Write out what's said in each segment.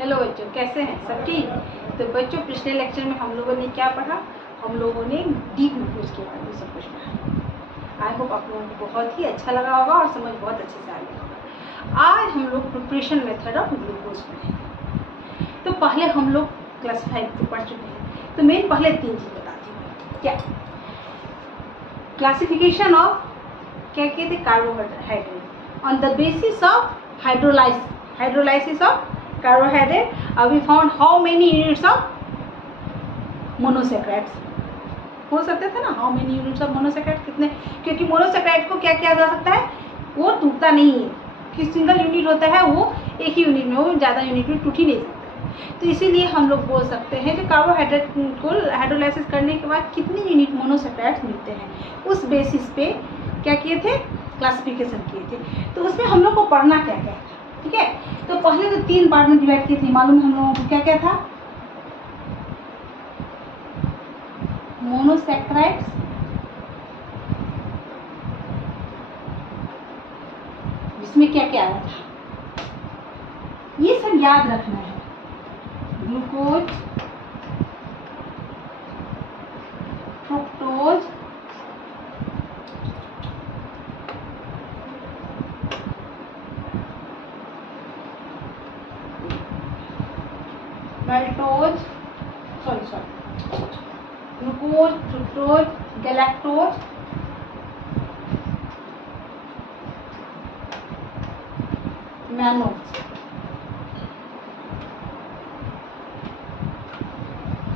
Hello बच्चों, कैसे हैं सब? ठीक। तो बच्चों, पिछले लेक्चर में हम लोगों ने क्या पढ़ा? हम लोगों ने डी ग्लूकोज के बारे में सब कुछ पढ़ा। आई होप आप लोगों को बहुत ही अच्छा लगा होगा और समझ बहुत अच्छे से आ गया होगा। आज हम लोग प्रिपरेशन मेथड ऑफ ग्लूकोज पढ़ेंगे। तो पहले हम लोग क्लास 5 को पढ़ चुके हैं, तो मेन पहले 3 चीज़ बताती हूँ। क्या? क्लासिफिकेशन ऑफ क्या कहते हैं? Carbohydrate on the basis of hydrolysis of carbohydrate. We found how many units of monosaccharides. हो सकते थे ना, how many units of monosaccharides कितने, क्योंकि मोनोसेक्राइड को क्या किया जा सकता है, वो टूटता नहीं है। कि सिंगल यूनिट होता है वो एक ही यूनिट में, वो ज़्यादा यूनिट में टूट ही नहीं सकता। तो इसीलिए हम लोग बोल सकते हैं कि कार्बोहाइड्रेट को हाइड्रोलाइसिस करने के बाद कितने यूनिट मोनोसेक्राइड्स मिलते हैं, उस बेसिस पे क्या किए थे, क्लासिफिकेशन किए थे। तो उसमें हम लोग को पढ़ना क्या क्या है, ठीक है? तो पहले तो 3 पार्ट में डिवाइड की थी, मालूम है हम लोगों को क्या क्या था? मोनोसैक्राइड्स, जिसमें क्या क्या आया था, ये सब याद रखना है। Glucose, fructose, maltose, glucose, fructose, galactose, mannose.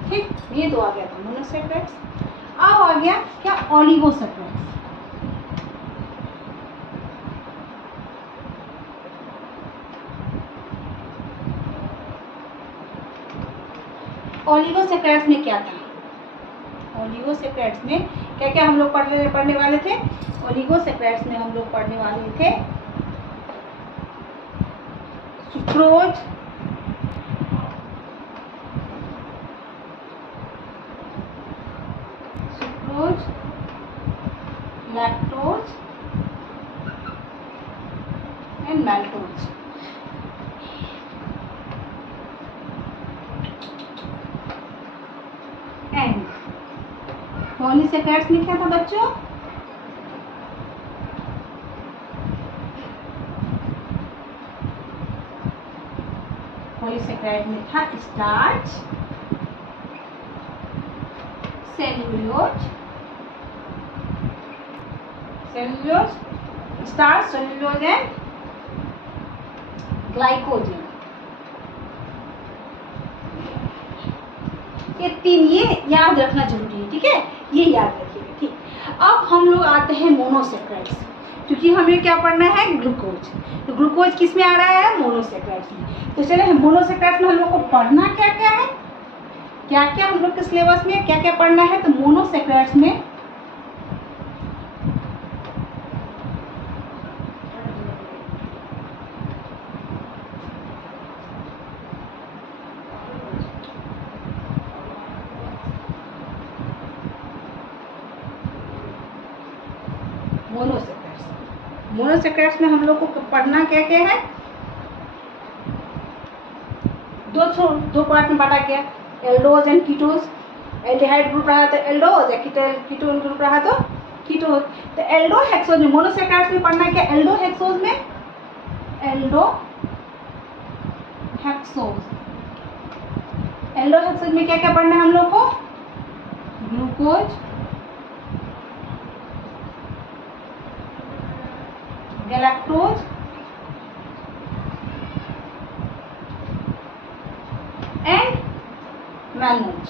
ठीक, ये दो आ गया था मोनोसैक्राइड्स। अब आ गया क्या? ओलिगोसैक्राइड्स। ओलिगोसैक्राइड्स में क्या था? ओलिगोसैक्राइड्स में क्या क्या हम लोग पढ़ने वाले थे? ओलिगोसैक्राइड्स में हम लोग पढ़ने वाले थे sucrose, lactose and maltose. And polysaccharides में क्या था बच्चों? पॉलीसैकेराइड में था starch, cellulose, starch, cellulose and glycogen. ये 3 ये याद रखना जरूरी है, ठीक है? ये याद रखिएगा, ठीक। अब हम लोग आते हैं मोनोसैक्राइड्स, क्योंकि हमें क्या पढ़ना है? ग्लूकोज। तो ग्लूकोज किस में आ रहा है? मोनोसैक्राइड्स में। तो चलिए, मोनोसैक्राइड्स में हम लोग को पढ़ना क्या क्या है, क्या क्या हम लोग के सिलेबस में क्या क्या पढ़ना है? तो मोनोसैक्राइड्स में मोनोसैक्राइड्स में हम लोग को पढ़ना क्या क्या है? दो पार्ट में बांटा गया, aldose and ketose. Aldehyde group रहा तो एल्डोज, कीटोन ग्रुप रहा तो कीटोज। तो एल्डोहेक्सोज में मोनोसैक्राइड्स में पढ़ना क्या? एल्डोहेक्सोज में एल्डोहेक्सोज में क्या क्या पढ़ना है हम लोग को? Glucose, galactose and mannose.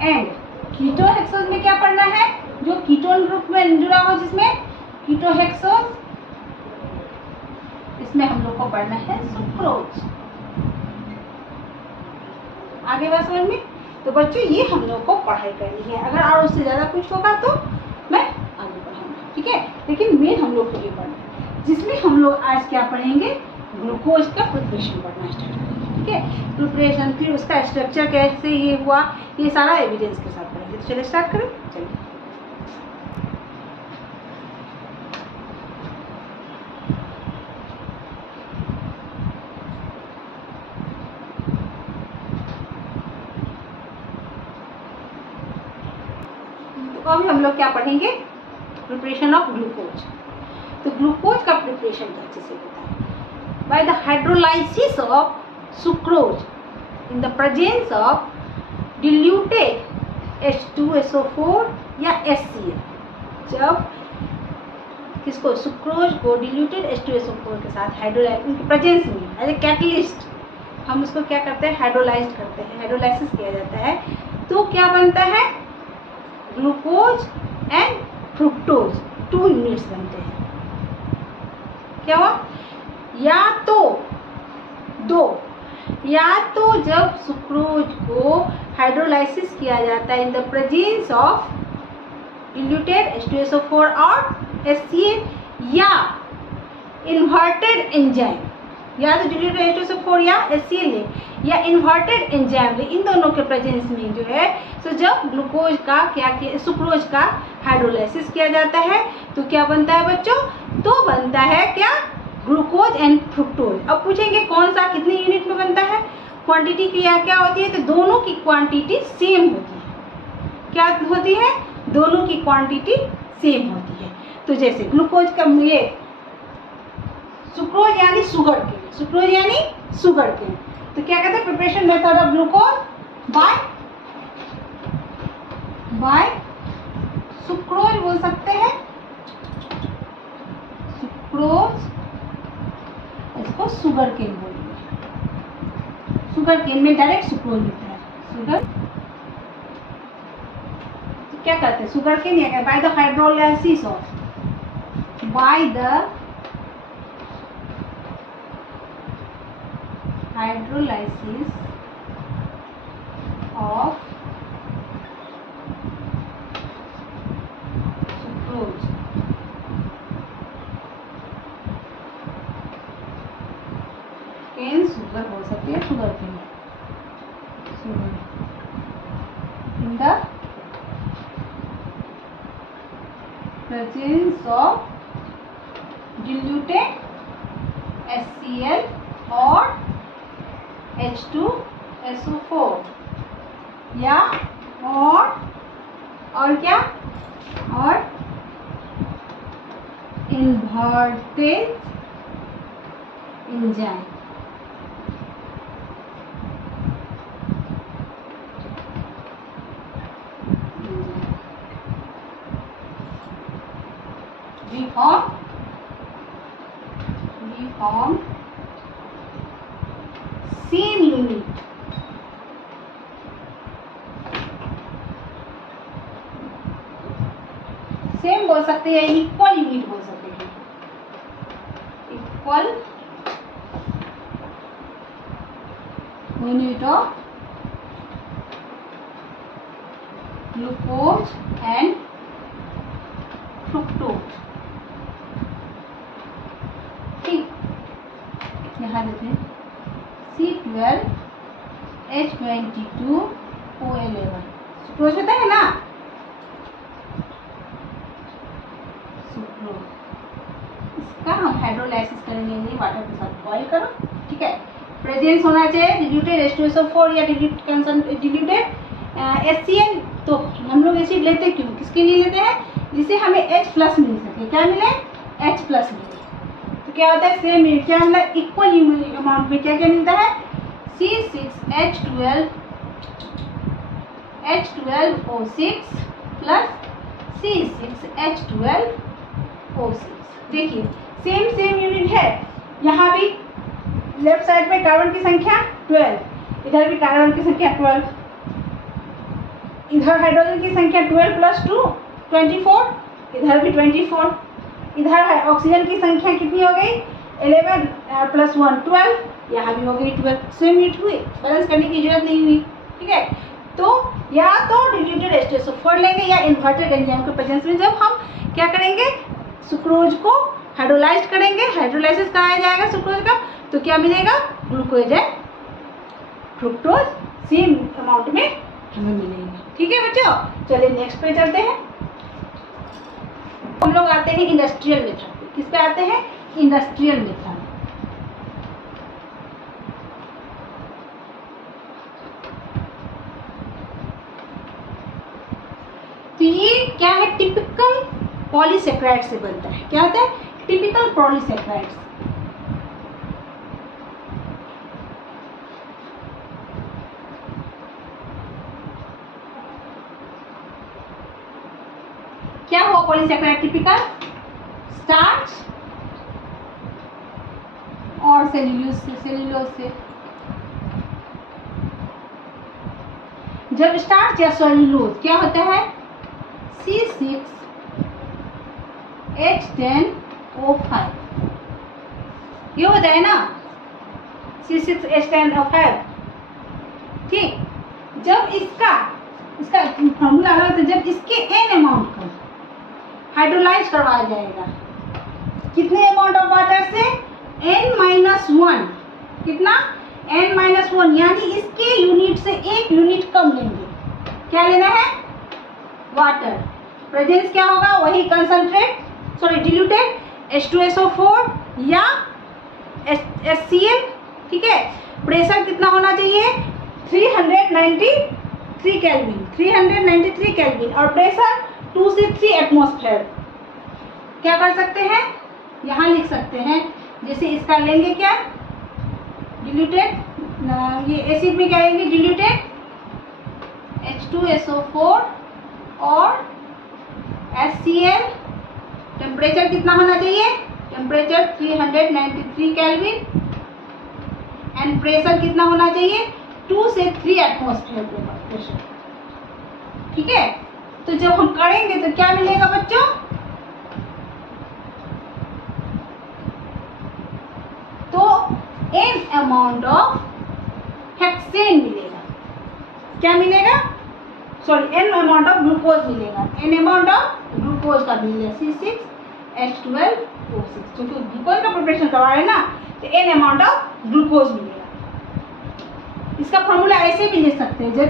And ketohexose में क्या पढ़ना है? जो कीटोन ग्रुप में जुड़ा हो, जिसमें कीटोहेक्सोज, इसमें हम लोग को पढ़ना है सुक्रोज। आगे बात समझ में? तो बच्चों, ये हम लोग को पढ़ाई करनी है। अगर और उससे ज्यादा कुछ होगा तो मैं आगे पढ़ाऊंगा, ठीक है? लेकिन मेन हम लोग को ये पढ़ना है, जिसमें हम लोग आज क्या पढ़ेंगे? ग्लूकोज का प्रिपरेशन पढ़ना स्टार्ट करेंगे, ठीक है? प्रिपरेशन, फिर उसका स्ट्रक्चर कैसे ये हुआ, ये सारा एविडेंस के साथ पढ़ेंगे। तो चलिए स्टार्ट करें। चलिए, अभी हम लोग क्या पढ़ेंगे, प्रिपरेशन ऑफ ग्लूकोज। तो ग्लूकोज का प्रिपरेशन कैसे से होता है, bye the hydrolysis of sucrose in the presence of diluted H2SO4 या HCl। जब किसको, सुक्रोज को डिल्यूटेड H2SO4 के साथ हाइड्रोलाइज उनके प्रेजेंस में एज ए कैटलिस्ट हम उसको क्या करते हैं, हाइड्रोलाइज करते हैं, हाइड्रोलाइसिस किया जाता है, तो क्या बनता है, ग्लूकोज एंड फ्रुक्टोज 2 यूनिट्स बनते हैं। क्या हुआ, या तो जब सुक्रोज को हाइड्रोलाइसिस किया जाता है इन the presence of diluted H2SO4 और HCl, या इन्वर्टेड एंजाइम, या तो डिल्यूटेड H2SO4 या HCl ले, या इन्वर्टेड एंजाइम ले, इन दोनों के प्रेजेंस में जो है, तो जब ग्लूकोज का सुक्रोज का हाइड्रोलाइसिस किया जाता है तो क्या बनता है बच्चों, तो बनता है क्या, ग्लूकोज एंड फ्रुक्टोज। अब पूछेंगे कौन सा कितनी यूनिट में बनता है, क्वांटिटी क्या होती है, तो दोनों की क्वांटिटी सेम होती है। क्या होती है, दोनों की क्वांटिटी सेम होती है। तो जैसे ग्लूकोज का ये सुक्रोज यानी शुगर केन, सुक्रोज यानी शुगर केन, तो क्या कहते हैं, preparation method of glucose by sucrose बोल सकते हैं, सुक्रोज, इसको शुगर केन बोलेंगे। शुगर केन में डायरेक्ट सुक्रोज होता है, शुगर, तो क्या करते हैं, शुगर केन या by the hydrolysis of, by the hydrolysis of sucrose cane, sugar हो सकती है, sugar cane, sugar in the presence of diluted HCl और H2SO4, या और क्या, और inverted enzyme, we form same unit, same बोल सकते हैं, इक्वल यूनिट बोल सकते हैं, equal unit of glucose and fructose. ठीक, यहाँ देते हैं C12H22O11, सुक्रोज होता है ना, सुक्रोज, इसका हम हाइड्रोलाइसिस करेंगे, नहीं वाटर के साथ बॉइल करो, ठीक है। प्रेजेंस होना चाहिए डिल्यूटेड H2SO4 या डिल्यूटेड HCl, तो हम लोग एसिड लेते क्यों, किसके लिए लेते हैं, जिससे हमें H+ मिल सके, क्या मिले, H+ मिले, तो क्या होता है, सेम यूनिट, क्या मतलब इक्वल अमाउंट में क्या क्या मिलता है, C6H12O6 प्लस C6H12O6। देखिए सेम यूनिट है, यहाँ भी लेफ्ट साइड में कार्बन की संख्या 12, इधर भी कार्बन की संख्या 12, इधर हाइड्रोजन की संख्या 12 + 2 24, इधर भी 24, इधर ऑक्सीजन की संख्या कितनी हो गई, 11 + 1 12, यहाँ भी हो गई 12, सेम यूनिट हुई, बैलेंस करने की जरूरत नहीं हुई, ठीक है। तो या तो डिल्यूटेड H2SO4 लेंगे या इन्वर्टेड एंजाइम के प्रेजेंस में जब हम क्या करेंगे, सुक्रोज को हाइड्रोलाइज करेंगे, हाइड्रोलाइसिस कराया जाएगा सुक्रोज का, तो क्या मिलेगा, glucose and fructose same amount में हमें मिलेंगे, ठीक है बच्चों। चलिए नेक्स्ट पे चलते हैं, हम लोग आते हैं इंडस्ट्रियल मेथड पे। किस पे आते हैं, इंडस्ट्रियल मेथड। तो ये क्या पॉलीसेक्राइड से बनता है। क्या होता है? Typical polysaccharides. क्या हुआ पॉलीसेक्राइड टिपिकल? स्टार्च और सेल्यूलोज से। जब स्टार्च या सेल्यूलोज क्या होता है? C6H10O5 ये होता है ना, C6H10O5। ठीक, जब इसका फॉर्मूला अलग होता है, जब इसके n अमाउंट का हाइड्रोलाइज करवाया जाएगा, कितने अमाउंट ऑफ वाटर से? n-1। कितना? n-1, यानी इसके यूनिट से 1 यूनिट कम लेंगे। क्या लेना है? वाटर। प्रेजेंस क्या होगा? वही कंसंट्रेट डिल्यूटेड H2SO4 या HCl। ठीक है, प्रेशर कितना होना चाहिए? 393 केल्विन और प्रेशर 2 से 3 एटमॉस्फेयर। क्या कर सकते हैं? यहाँ लिख सकते हैं, जैसे इसका लेंगे क्या? डिल्यूटेड, ये एसिड में क्या लेंगे? डिल्यूटेड H2SO4 और HCl। टेम्परेचर कितना होना चाहिए? टेम्परेचर 393 केल्विन एंड प्रेशर कितना होना चाहिए? 2 से 3 एटमॉस्फेयर प्रेशर। ठीक है, तो जब हम करेंगे तो क्या मिलेगा बच्चों? तो n अमाउंट ऑफ हेक्सेन मिलेगा। क्या मिलेगा? n अमाउंट ऑफ ग्लूकोज मिलेगा। n अमाउंट ऑफ ग्लूकोज का मिलेगा C6H12O6, क्योंकि ग्लूकोज का प्रिपरेशन करवा रहे हैं ना, तो n अमाउंट ऑफ ग्लूकोज मिलेगा। इसका फॉर्मूला ऐसे भी लिख सकते हैं, जब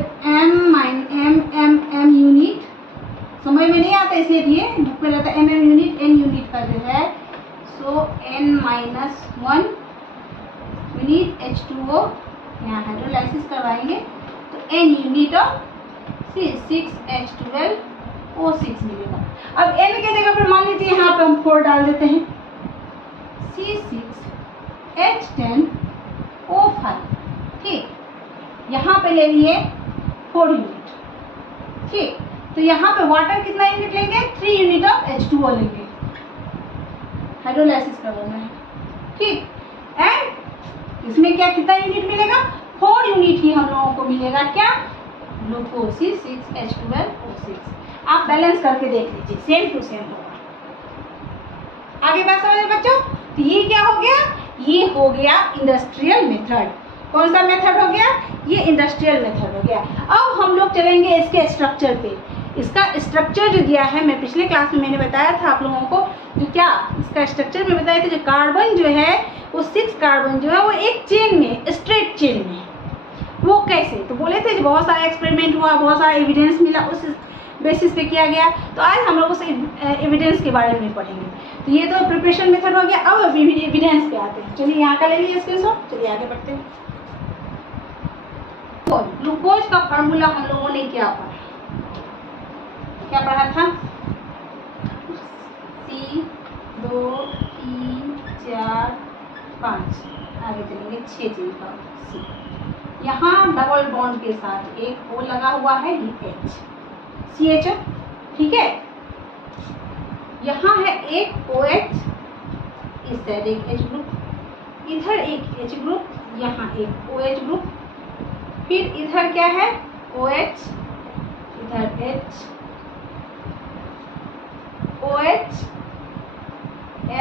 m यूनिट, समझ में नहीं आता इसलिए ये बुक में रहता है m यूनिट, n यूनिट का जो है, सो n-1 यूनिट H2O, यहाँ हाइड्रोलाइसिस करवाएंगे तो n यूनिट ऑफ C6H12O6 मिलेगा। अब n के जगह पर मान लीजिए यहाँ पे हम 4 डाल देते हैं, C6H10O5। ठीक, यहाँ पे ले लिए 4 यूनिट। ठीक, तो यहाँ पे वाटर कितना यूनिट लेंगे? 3 यूनिट ऑफ H2O लेंगे, हाइड्रोलाइसिस करवाना है। ठीक, एंड इसमें क्या कितना यूनिट मिलेगा? 4 यूनिट ही हम लोगों को मिलेगा। क्या? Glucose C6H12O6। आप बैलेंस करके देख लीजिए, सेम टू सेम होगा। आगे बात समझे बच्चों? तो ये क्या हो गया? ये हो गया इंडस्ट्रियल मेथड। कौन सा मेथड हो गया? ये इंडस्ट्रियल मेथड हो गया। अब हम लोग चलेंगे इसके स्ट्रक्चर पे। इसका स्ट्रक्चर जो दिया है, मैं पिछले क्लास में मैंने बताया था आप लोगों को, जो क्या इसका स्ट्रक्चर में बताया था, जो कार्बन जो है वो 6 कार्बन जो है वो एक चेन में, स्ट्रेट चेन में। वो कैसे? तो बोले थे कि बहुत सारा एक्सपेरिमेंट हुआ, बहुत सारा एविडेंस मिला, उस बेसिस पे किया गया। तो आज हम लोग उस एविडेंस के बारे में पढ़ेंगे। तो ये तो प्रिपरेशन मेथड हो गया। अब एविडेंस पे आते हैं। चलिए यहाँ का ले लीजिए स्क्रीनशॉट, चलिए आगे बढ़ते हैं। ग्लूकोज का फॉर्मूला हम लोगों ने क्या पढ़ा था? C2 3 4 5, आगे चलेंगे 6 चीज का C। यहाँ डबल बॉन्ड के साथ एक O लगा हुआ है, ये H, CHO। ठीक है, यहाँ है एक OH, इस साइड एक H ग्रुप, इधर एक H ग्रुप, यहाँ एक OH ग्रुप, फिर इधर क्या है? OH, इधर H, OH,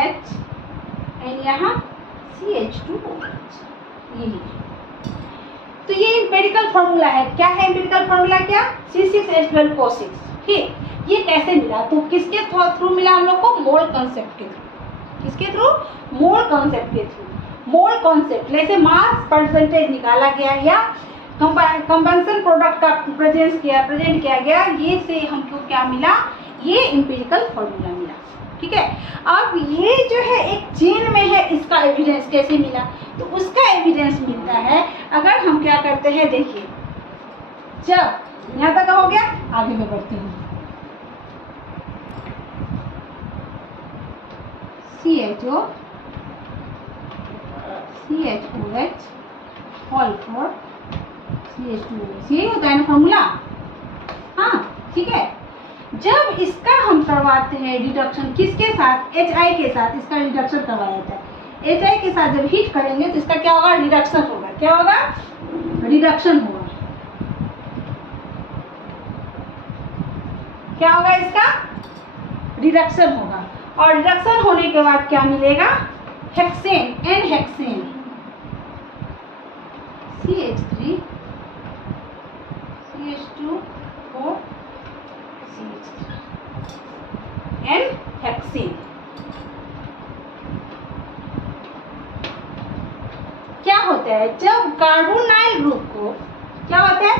H एंड यहाँ CH2OH। ये तो ये एम्पिरिकल फॉर्मूला है। क्या है एम्पिरिकल फॉर्मूला? क्या? C6H12O6। ठीक, ये कैसे मिला? तो किसके थ्रू मिला हम लोग को? मोल कॉन्सेप्ट के थ्रू। किसके थ्रू? मोल कॉन्सेप्ट के थ्रू। मोल कॉन्सेप्ट जैसे मास परसेंटेज निकाला गया या कंबंशन प्रोडक्ट का प्रेजेंट किया गया, ये से हमको क्या मिला? ये एम्पिरिकल फॉर्मूला मिला। ठीक है, अब ये जो है एक चेन में है, इसका एविडेंस कैसे मिला? तो उसका एविडेंस मिलता है अगर हम क्या करते हैं, देखिए, जब यहाँ तक हो गया, आगे में बढ़ते हैं। CHO CHOH all for CH2OH, यही होता है ना फॉर्मूला। हाँ ठीक है। जब इसका हम करवाते हैं रिडक्शन किसके साथ, HI के साथ इसका रिडक्शन करवाया जाता है। HI के साथ जब हीट करेंगे तो इसका क्या होगा, रिडक्शन होगा। क्या होगा, रिडक्शन होगा। क्या होगा, इसका रिडक्शन होगा। और रिडक्शन होने के बाद क्या मिलेगा, hexane, N hexane CH3 CH2O CH3 N hexane. क्या होता है, जब कार्बोनाइल ग्रुप को, क्या होता है,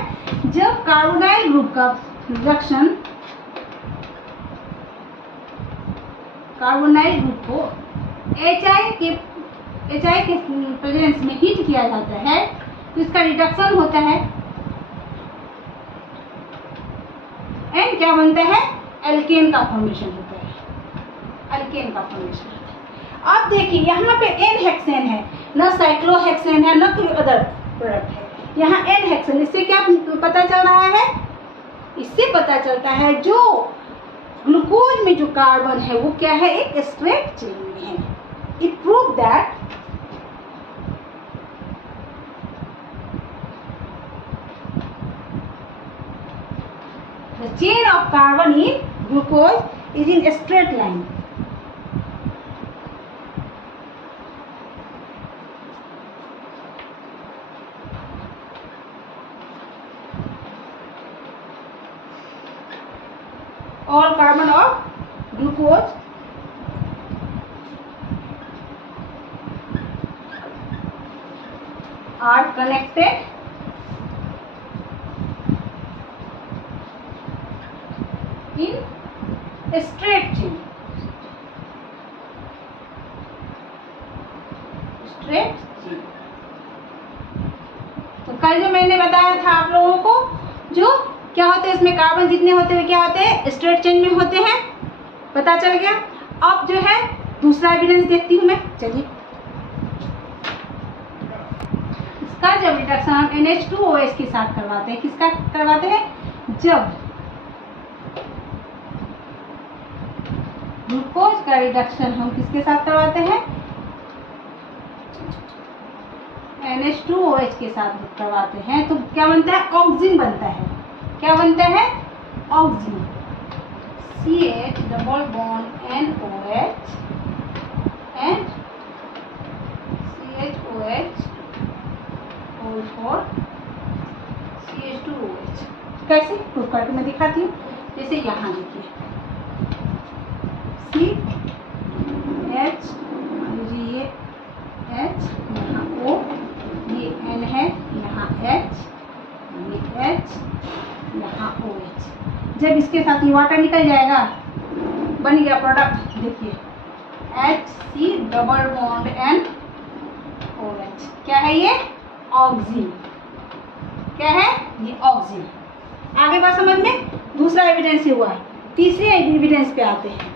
जब कार्बोनाइल ग्रुप का रिडक्शन, कार्बोनाइल ग्रुप को HI के प्रेजेंस में हीट किया जाता है तो इसका रिडक्शन होता है, एंड क्या बनता है, एल्केन का फॉर्मेशन होता है, एल्केन का फॉर्मेशन होता है। अब देखिए यहाँ पे N हेक्सेन है, न साइक्लोहेक्सेन है, न कोई अदर प्रोडक्ट है, यहाँ N हेक्सेन। इससे क्या पता चल रहा है, इससे पता चलता है जो ग्लूकोज में जो कार्बन है वो क्या है, एक स्ट्रेट चेन में है। It prove that the chain of carbon in glucose is in a straight line. All carbon of glucose are connected in a straight chain. Straight chain. तो कल जो मैंने बताया था आप लोगों को, जो क्या होते हैं इसमें कार्बन जितने होते हैं क्या होते हैं, स्ट्रेट चेन में होते हैं, पता चल गया। अब जो है दूसरा एविडेंस देखती हूँ मैं। चलिए, इसका जब रिडक्शन हम NH2OH के साथ करवाते हैं, किसका करवाते हैं, जब ग्लूकोज का रिडक्शन हम किसके साथ करवाते हैं, NH2OH के साथ करवाते हैं, तो क्या बनता है, ऑक्सीजन बनता है। क्या बनता है, oxygen. CH double bond NOH and CHOH whole for CH2OH। कैसे प्रूव करके मैं दिखाती हूँ। जैसे यहाँ देखिए CH, ये H, यहाँ O, ये N है, यहाँ H, ये H, यहाँ OH। जब इसके साथ ये वाटर निकल जाएगा, बन गया प्रोडक्ट। देखिए HC डबल बॉन्ड NOH। क्या है ये, ऑक्सीजन। क्या है ये, ऑक्सीजन। आगे बात समझ में। दूसरा एविडेंस हुआ, तीसरे एविडेंस पे आते हैं।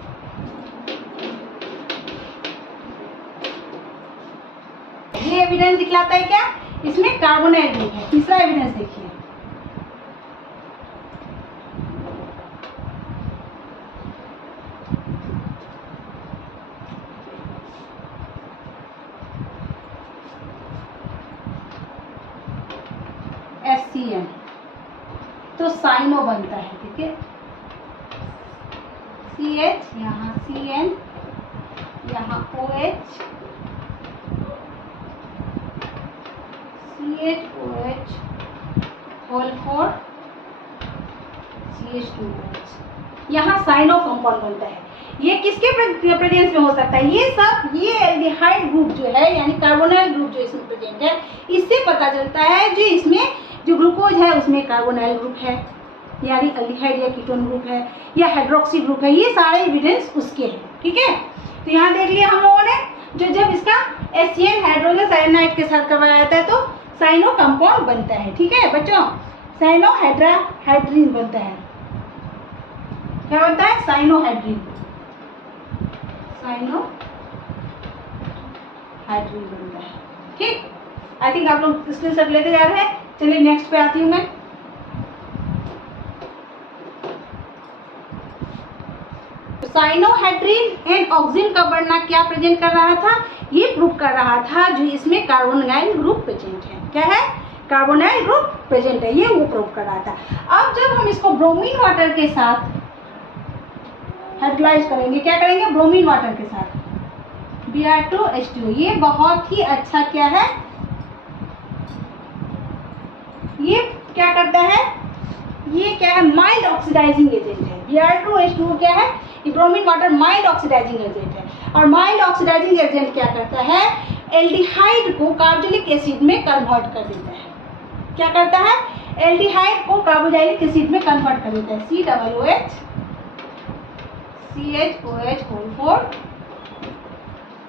ये एविडेंस दिखलाता है क्या, इसमें कार्बोनाइल ग्रुप है। तीसरा एविडेंस देखिए, HCN, तो साइनो बनता है। ठीक है, CH, यहाँ CN, यहाँ OH, CHOH whole for CH2OH। यहाँ साइनो कंपाउंड बनता है। ये किसके प्रेजेंस में हो सकता है, ये सब, ये एल्डिहाइड ग्रुप जो है, यानी कार्बोनाइल ग्रुप जो इसमें प्रेजेंट है, इससे पता चलता है जो इसमें जो ग्लूकोज है उसमें कार्बोनाइल ग्रुप है, यानी एल्डिहाइड या कीटोन ग्रुप है, या हाइड्रोक्सी ग्रुप है। ये सारे एविडेंस उसके हैं। ठीक है, तो यहाँ देख लिया हम लोगों ने, जो जब इसका HCN हाइड्रोजन साइनाइड के साथ करवाया जाता है तो साइनो कंपाउंड बनता है। ठीक है बच्चों, साइनोहाइड्रीन बनता है। क्या बनता है, साइनोहाइड्रीन, साइनोहाइड्रीन। हाइड्रोजन बनता है। ठीक, आई थिंक आप लोग स्क्रीनशॉट लेते जा रहे हैं। चलिए नेक्स्ट पे आती हूँ मैं। साइनोहाइड्रिन एंड ऑक्सीजन का बनना क्या प्रेजेंट कर रहा था? ये प्रूव कर रहा था जो इसमें कार्बोनाइल ग्रुप प्रेजेंट है। क्या है? कार्बोनाइल ग्रुप प्रेजेंट है, ये वो प्रूव कर रहा था। अब जब हम इसको ब्रोमीन वाटर के साथ हाइड्रोलाइज करेंगे, क्या करेंगे? ब्रोमीन वाटर के साथ Br2H2O, ये बहुत ही अच्छा क्या है, ये क्या करता है? ये क्या है? माइल्ड ऑक्सीडाइजिंग एजेंट है। Br2H2O क्या है? ये bromine water mild oxidizing agent है। और माइल्ड ऑक्सीडाइजिंग एजेंट क्या करता है? एल्डिहाइड को कार्बोक्सिलिक एसिड में कन्वर्ट कर देता है। क्या करता है? एल्डिहाइड को कार्बोक्सिलिक एसिड में कन्वर्ट कर देता है। COOH CHOH4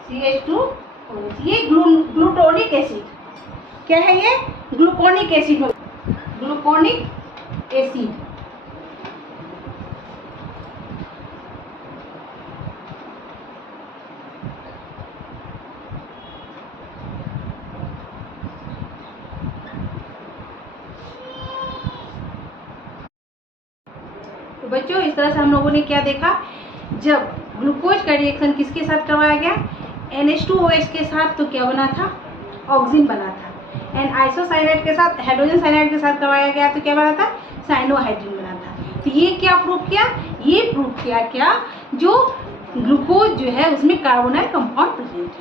CH2OH, ये ग्लूटोनिक एसिड क्या है? ये ग्लूकोनिक एसिड, ग्लूकोनिक एसिड। तो बच्चों इस तरह से हम लोगों ने क्या देखा, जब ग्लूकोज का रिएक्शन किसके साथ करवाया गया? NH2OH के साथ, तो क्या बना था? ऑक्सीजन बना था। एंड आइसोसाइनाइड के साथ, हाइड्रोजन साइनाइड के साथ करवाया गया तो क्या बना था? साइनोहाइड्रिन बना था। तो ये क्या प्रूव किया? ये प्रूव किया क्या, जो ग्लूकोज जो है उसमें कार्बोनाइल कंपाउंड प्रेजेंट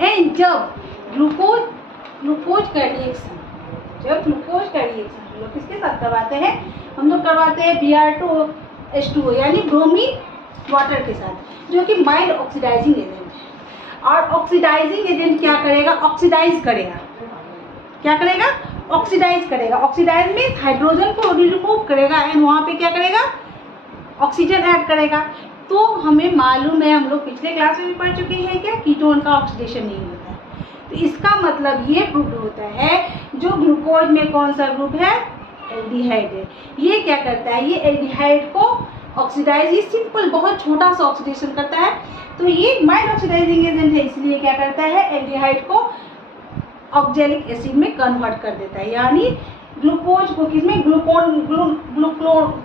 है। एंड जब ग्लूकोज का रिएक्शन हम लोग किसके साथ करवाते हैं? हम लोग करवाते हैं Br2H2O यानी ब्रोमीन वाटर के साथ, जो कि माइल्ड ऑक्सीडाइजिंग एजेंट है। और ऑक्सीडाइजिंग एजेंट क्या करेगा? ऑक्सीडाइज करेगा। क्या करेगा? ऑक्सीडाइज करेगा। ऑक्सीडाइज में हाइड्रोजन को रिमूव करेगा एंड वहाँ पे क्या करेगा? ऑक्सीजन ऐड करेगा। तो हमें मालूम है, हम लोग पिछले क्लास में भी पढ़ चुके हैं, क्या कीटोन का ऑक्सीडेशन नहीं होता है। तो इसका मतलब ये प्रूव होता है जो ग्लूकोज में कौन सा ग्रुप है? एल्डिहाइड है। ये क्या करता है? ये एल्डिहाइड को ऑक्सीडाइज, ये सिंपल बहुत छोटा सा ऑक्सीडेशन करता है। तो ये माइल्ड ऑक्सीडाइजिंग एजेंट है, इसलिए क्या करता है? एल्डिहाइड को ऑक्जेलिक एसिड में कन्वर्ट कर देता है। यानी ग्लूकोज को किसमें?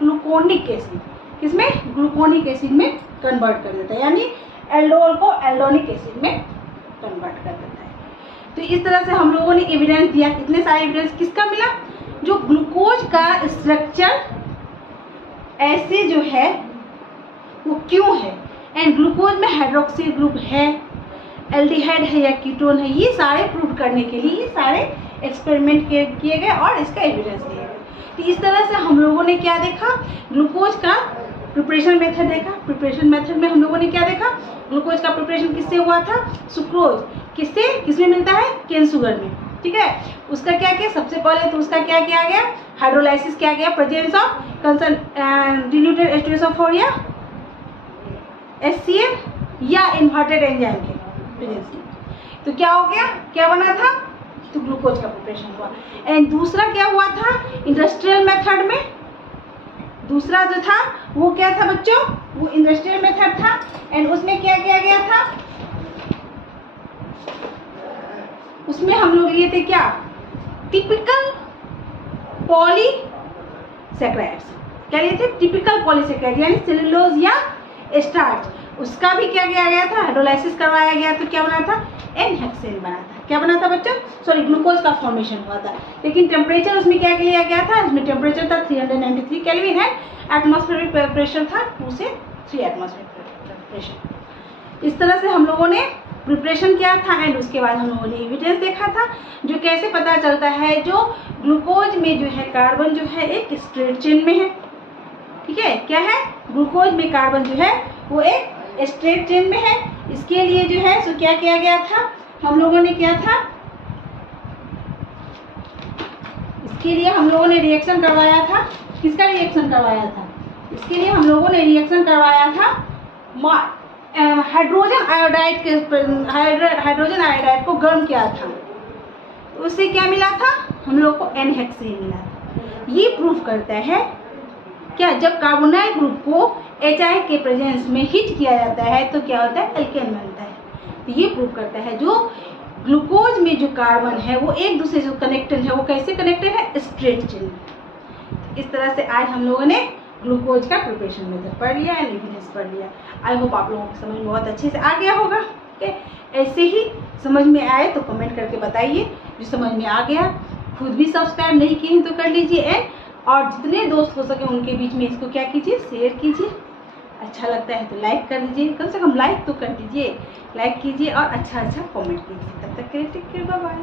ग्लूकोनिक एसिड, किसमें? ग्लूकोनिक एसिड में कन्वर्ट कर देता है। यानी एल्डोल को एल्डोनिक एसिड में कन्वर्ट कर देता है। तो इस तरह से हम लोगों ने एविडेंस दिया। कितने सारे एविडेंस किसका मिला? जो ग्लूकोज का स्ट्रक्चर ऐसे जो है वो क्यों है, एंड ग्लूकोज में हाइड्रोक्सी ग्रुप है, एल्डिहाइड है या कीटोन है, ये सारे प्रूव करने के लिए ये सारे एक्सपेरिमेंट किए गए और इसका एविडेंस दिए गए। तो इस तरह से हम लोगों ने क्या देखा? ग्लूकोज का प्रिपरेशन मेथड देखा। प्रिपरेशन मेथड में हम लोगों ने क्या देखा? ग्लूकोज का प्रिपरेशन किससे हुआ था? सुक्रोज। किसमें मिलता है? केन शुगर में। ठीक है, उसका क्या किया? सबसे पहले तो उसका क्या किया गया? हाइड्रोलाइसिस किया गया, प्रेजेंस ऑफ डिल्यूटेड H2SO4 या HCl या इन्वर्टेड एंजाइम के प्रेजेंस में। तो क्या हो गया? क्या बना था? तो ग्लूकोज का प्रिपरेशन हुआ। एंड दूसरा क्या हुआ था? इंडस्ट्रियल मेथड में दूसरा जो था वो क्या था बच्चों? वो इंडस्ट्रियल मेथड था। एंड उसमें क्या किया गया था? उसमें हम लोग लिए थे क्या? Typical polysaccharides. क्या लिए थे? टिपिकल पॉलीसैकेराइड यानी सेलुलोज या स्टार्च। उसका भी क्या किया गया था? हाइड्रोलाइसिस करवाया गया। तो क्या बना था? N-हेक्सेन बना था। क्या बना था बच्चों? सॉरी, ग्लूकोज का फॉर्मेशन हुआ था। लेकिन टेम्परेचर उसमें क्या लिया गया था? इसमें टेम्परेचर था 393 केल्विन है। एटमॉस्फेरिक प्रेशर था 2 से 3 एटमॉस्फेरिक प्रेशर। इस तरह से हम लोगों ने प्रिपरेशन किया था। एंड उसके बाद हम लोगों ने एविडेंस देखा था, जो कैसे पता चलता है जो ग्लूकोज में जो है कार्बन जो है एक स्ट्रेट चेन में है। ठीक है, क्या है? ग्लूकोज में कार्बन जो है वो एक स्ट्रेट चेन में है। इसके लिए जो है सो क्या किया गया था? हम लोगों ने क्या था? इसके लिए हम लोगों ने रिएक्शन करवाया था। किसका रिएक्शन करवाया था? इसके लिए हम लोगों ने रिएक्शन करवाया था हाइड्रोजन आयोडाइड को गर्म किया था। तो उससे क्या मिला था? हम लोग को N-हेक्सेन मिला था। ये प्रूफ करता है क्या, जब कार्बोनाइल ग्रुप को HI के प्रेजेंस में हीट किया जाता है तो क्या होता है? एल्केन बनता है। तो ये प्रूफ करता है जो ग्लूकोज में जो कार्बन है वो एक दूसरे से कनेक्टेड है, वो कैसे कनेक्टेड है, स्ट्रेट चेन। इस तरह से आज हम लोगों ने ग्लूकोज का प्रिपरेशन मेथड पढ़ लिया है, लिविनेस पढ़ लिया। आई होप आप लोगों को समझ में बहुत अच्छे से आ गया होगा। ओके, ऐसे ही समझ में आए तो कमेंट करके बताइए। जो समझ में आ गया, खुद भी सब्सक्राइब नहीं किए हैं तो कर लीजिए, एंड और जितने दोस्त हो सके उनके बीच में इसको क्या कीजिए, शेयर कीजिए। अच्छा लगता है तो लाइक कर लीजिए, कम से कम लाइक तो कर दीजिए, लाइक कीजिए और अच्छा कमेंट कीजिए। तब तक के लिए टेक केयर, बाय बाय।